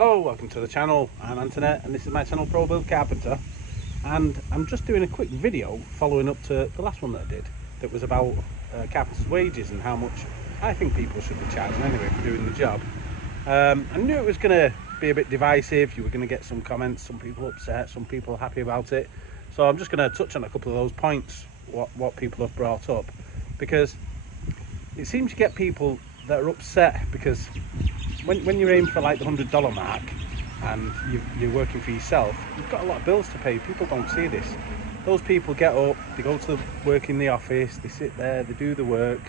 Hello, welcome to the channel. I'm Antoinette and this is my channel Pro Build Carpenter, and I'm just doing a quick video following up to the last one that I did that was about carpenters' wages and how much I think people should be charging anyway for doing the job. I knew it was going to be a bit divisive. You were going to get some comments, some people upset, some people happy about it. So I'm just going to touch on a couple of those points, what people have brought up, because it seems you get people that are upset because when you're aiming for like the $100 mark and you're working for yourself, you've got a lot of bills to pay. People don't see this. Those people get up, they go to work in the office, they sit there, they do the work,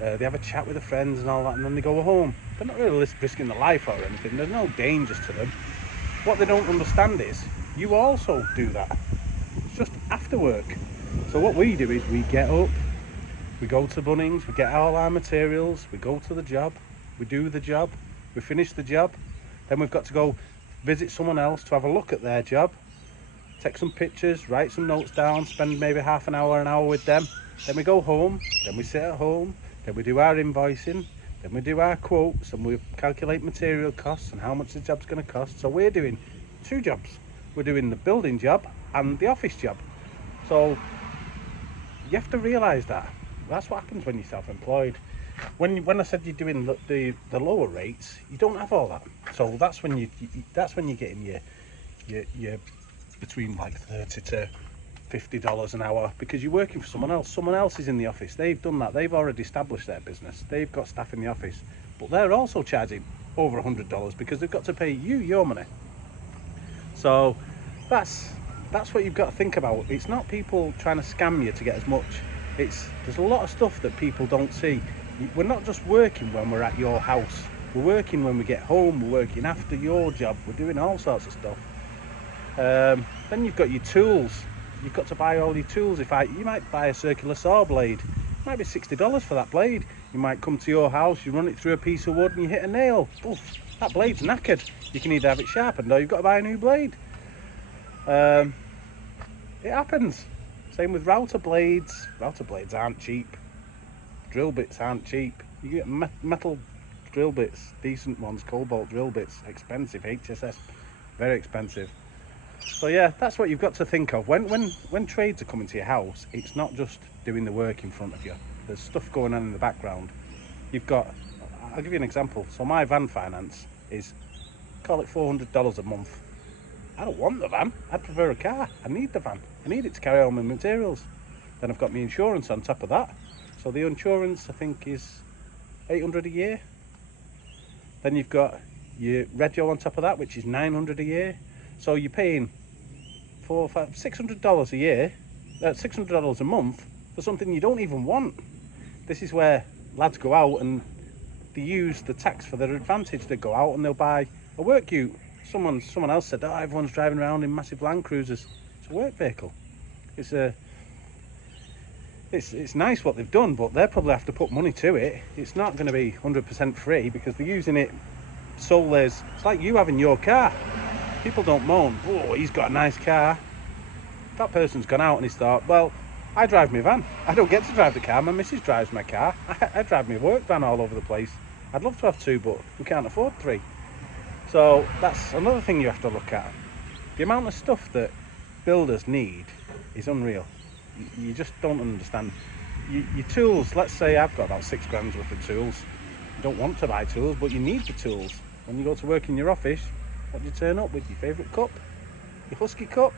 they have a chat with their friends and all that, and then they go home. They're not really risking their life or anything. There's no dangers to them. What they don't understand is you also do that. It's just after work. So what we do is we get up, we go to Bunnings, we get all our materials, we go to the job, we do the job, we finish the job, then we've got to go visit someone else to have a look at their job, take some pictures, write some notes down, spend maybe half an hour with them, then we go home, then we sit at home, then we do our invoicing, then we do our quotes, and we calculate material costs and how much the job's going to cost. So we're doing two jobs. We're doing the building job and the office job. So you have to realise that. That's what happens when you're self-employed. When I said you're doing the lower rates, you don't have all that. So that's when you're getting your between like $30 to $50 an hour, because you're working for someone else. Someone else is in the office. They've done that. They've already established their business. They've got staff in the office, but they're also charging over $100 because they've got to pay you your money. So that's what you've got to think about. It's not people trying to scam you to get as much. There's a lot of stuff that people don't see. We're not just working when we're at your house. We're working when we get home. We're working after your job. We're doing all sorts of stuff. Then you've got your tools. You've got to buy all your tools. You might buy a circular saw blade. It might be $60 for that blade. You might come to your house, you run it through a piece of wood and you hit a nail. Oof, that blade's knackered. You can either have it sharpened or you've got to buy a new blade. It happens. Same with router blades. Router blades aren't cheap. Drill bits aren't cheap. You get metal drill bits, decent ones, cobalt drill bits, expensive. HSS, very expensive. So yeah, that's what you've got to think of. When trades are coming to your house, it's not just doing the work in front of you. There's stuff going on in the background. I'll give you an example. So my van finance is, call it $400 a month. I don't want the van. I'd prefer a car. I need the van. I need it to carry on my materials. Then I've got my insurance on top of that. So the insurance, I think, is $800 a year. Then you've got your rego on top of that, which is $900 a year. So you're paying $600 a year, $600 a month for something you don't even want. This is where lads go out and they use the tax for their advantage. They go out and they'll buy a work ute. Someone else said, oh, everyone's driving around in massive Land Cruisers. It's a work vehicle. It's nice what they've done, but they'll probably have to put money to it. It's not going to be 100% free because they're using it solely as, it's like you having your car. People don't moan, oh, he's got a nice car. That person's gone out and he's thought, well, I drive my van. I don't get to drive the car. My missus drives my car. I drive my work van all over the place. I'd love to have two, but we can't afford three. So that's another thing you have to look at. The amount of stuff that builders need is unreal. You just don't understand. Your tools, let's say I've got about £6 worth of tools. You don't want to buy tools, but you need the tools. When you go to work in your office, what do you turn up with? Your favourite cup? Your Husky cup?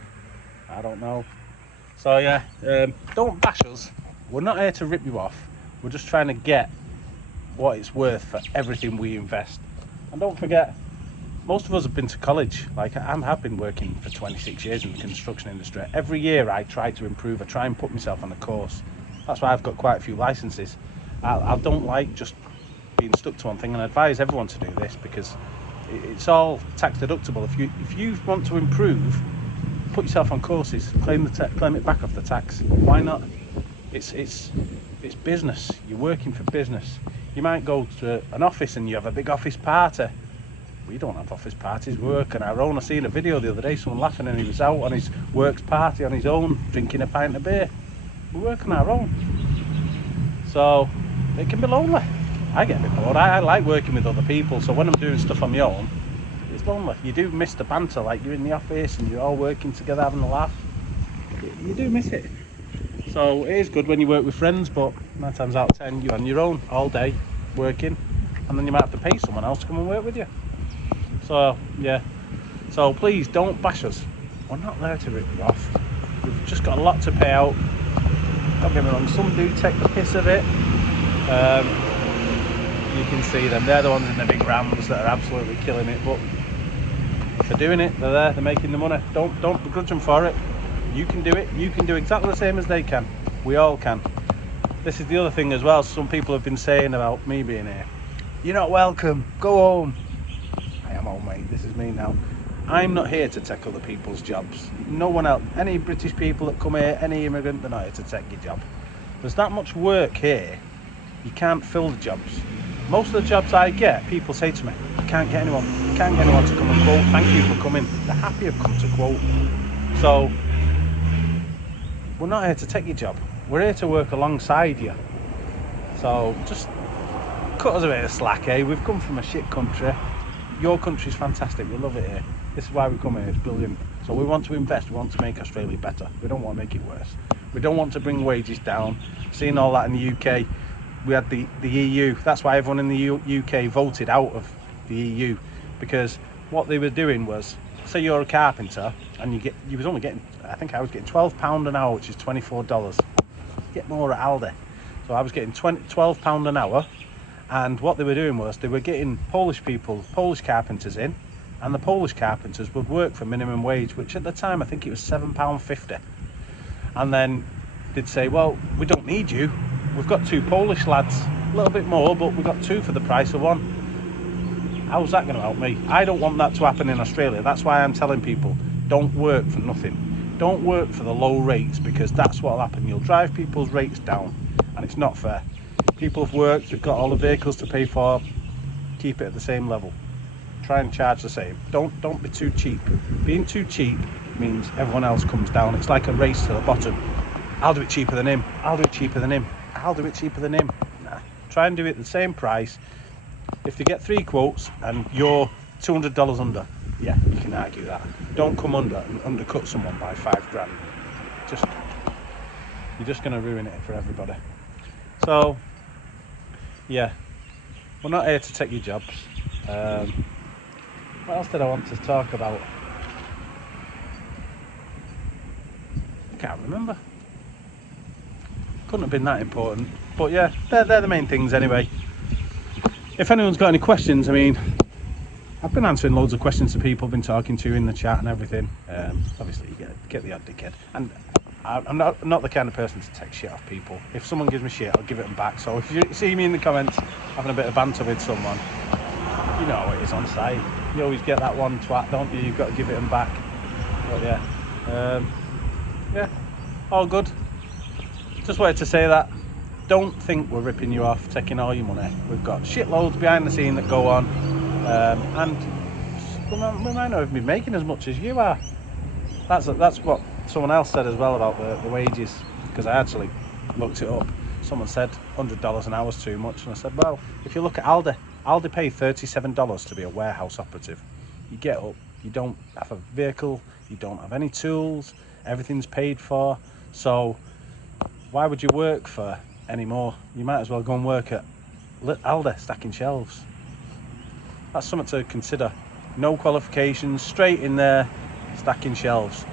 I don't know. So yeah, don't bash us. We're not here to rip you off. We're just trying to get what it's worth for everything we invest. And don't forget, most of us have been to college. Like I have been working for 26 years in the construction industry. Every year I try to improve. I try and put myself on a course. That's why I've got quite a few licenses. I don't like just being stuck to one thing, and I advise everyone to do this because it's all tax deductible. If you want to improve, put yourself on courses, claim it back off the tax. Why not? It's business. You're working for business. You might go to an office and you have a big office party. We don't have office parties, we work on our own. I seen a video the other day, someone laughing, and he was out on his works party on his own, drinking a pint of beer. We work on our own. So it can be lonely. I get a bit bored. I like working with other people, so when I'm doing stuff on my own, it's lonely. You do miss the banter, like you're in the office and you're all working together having a laugh. You do miss it. So it is good when you work with friends, but 9 times out of 10 you're on your own all day working, and then you might have to pay someone else to come and work with you. So yeah, so please don't bash us. We're not there to rip you off. We've just got a lot to pay out. Don't get me wrong, some do take the piss of it. You can see them, they're the ones in the big rams that are absolutely killing it, but they're doing it, they're there, they're making the money. Don't begrudge them for it. You can do it, you can do exactly the same as they can. We all can. This is the other thing as well, some people have been saying about me being here. You're not welcome, go home. I am home, mate, this is me now. I'm not here to take other people's jobs. No one else, any British people that come here, any immigrant, they're not here to take your job. There's that much work here, you can't fill the jobs. Most of the jobs I get, people say to me, I can't get anyone to come and quote. Thank you for coming. They're happy I've come to quote. So we're not here to take your job, we're here to work alongside you. So just cut us a bit of slack, eh? We've come from a shit country. Your country's fantastic, we love it here. This is why we come here, it's brilliant. So we want to invest, we want to make Australia better. We don't want to make it worse. We don't want to bring wages down. Seeing all that in the UK, we had the EU. That's why everyone in the UK voted out of the EU, because what they were doing was, say you're a carpenter and you was only getting, I think I was getting £12 an hour, which is $24. Get more at Aldi. So I was getting £12 an hour, and what they were doing was they were getting Polish carpenters in, and the Polish carpenters would work for minimum wage, which at the time I think it was £7.50. And then they'd say, well, we don't need you, we've got 2 Polish lads, a little bit more, but we've got 2 for the price of 1. How's that going to help me? I don't want that to happen in Australia. That's why I'm telling people, don't work for nothing. Don't work for the low rates, because that's what will happen. You'll drive people's rates down, and it's not fair. People have worked, they've got all the vehicles to pay for, keep it at the same level. Try and charge the same. Don't be too cheap. Being too cheap means everyone else comes down. It's like a race to the bottom. I'll do it cheaper than him. I'll do it cheaper than him. I'll do it cheaper than him. Nah. Try and do it the same price. If they get 3 quotes and you're $200 under, yeah, you can argue that. Don't come under and undercut someone by £5 grand. You're just going to ruin it for everybody. So yeah, we're not here to take your jobs. What else did I want to talk about? I can't remember. Couldn't have been that important. But yeah, they're the main things anyway. If anyone's got any questions, I mean, I've been answering loads of questions to people I've been talking to in the chat and everything. Obviously you get the odd dickhead, and I'm not the kind of person to take shit off people. If someone gives me shit, I'll give it them back. So if you see me in the comments having a bit of banter with someone, you know how it is on site. You always get that one twat, don't you? You've got to give it them back. But yeah, all good. Just wanted to say that. Don't think we're ripping you off, taking all your money. We've got shitloads behind the scene that go on, and we might not have been making as much as you are. That's what someone else said as well about the wages, because I actually looked it up. Someone said $100 an hour is too much, and I said, well, if you look at Aldi pay $37 to be a warehouse operative. You get up, you don't have a vehicle, you don't have any tools, everything's paid for. So why would you work for any more? You might as well go and work at Aldi stacking shelves. That's something to consider. No qualifications, straight in there, stacking shelves.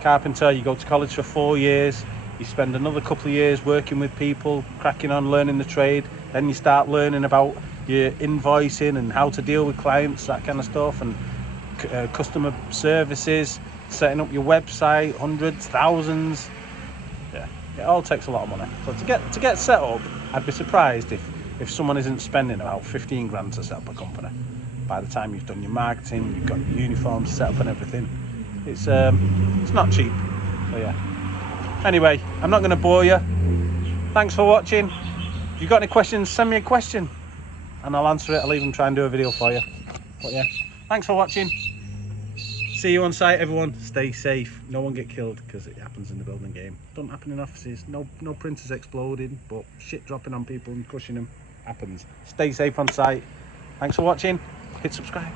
Carpenter, you go to college for 4 years, you spend another couple of years working with people, cracking on, learning the trade, then you start learning about your invoicing and how to deal with clients, that kind of stuff, and customer services, setting up your website, hundreds, thousands. Yeah, it all takes a lot of money. So to get set up, I'd be surprised if someone isn't spending about 15 grand to set up a company. By the time you've done your marketing, you've got your uniforms set up and everything, it's not cheap. So yeah. Anyway, I'm not going to bore you. Thanks for watching. If you've got any questions, send me a question and I'll answer it. I'll even try and do a video for you. But yeah, thanks for watching. See you on site, everyone. Stay safe. No one get killed, because it happens in the building game. Don't happen in offices. No printers exploding, but shit dropping on people and crushing them happens. Stay safe on site. Thanks for watching. Hit subscribe.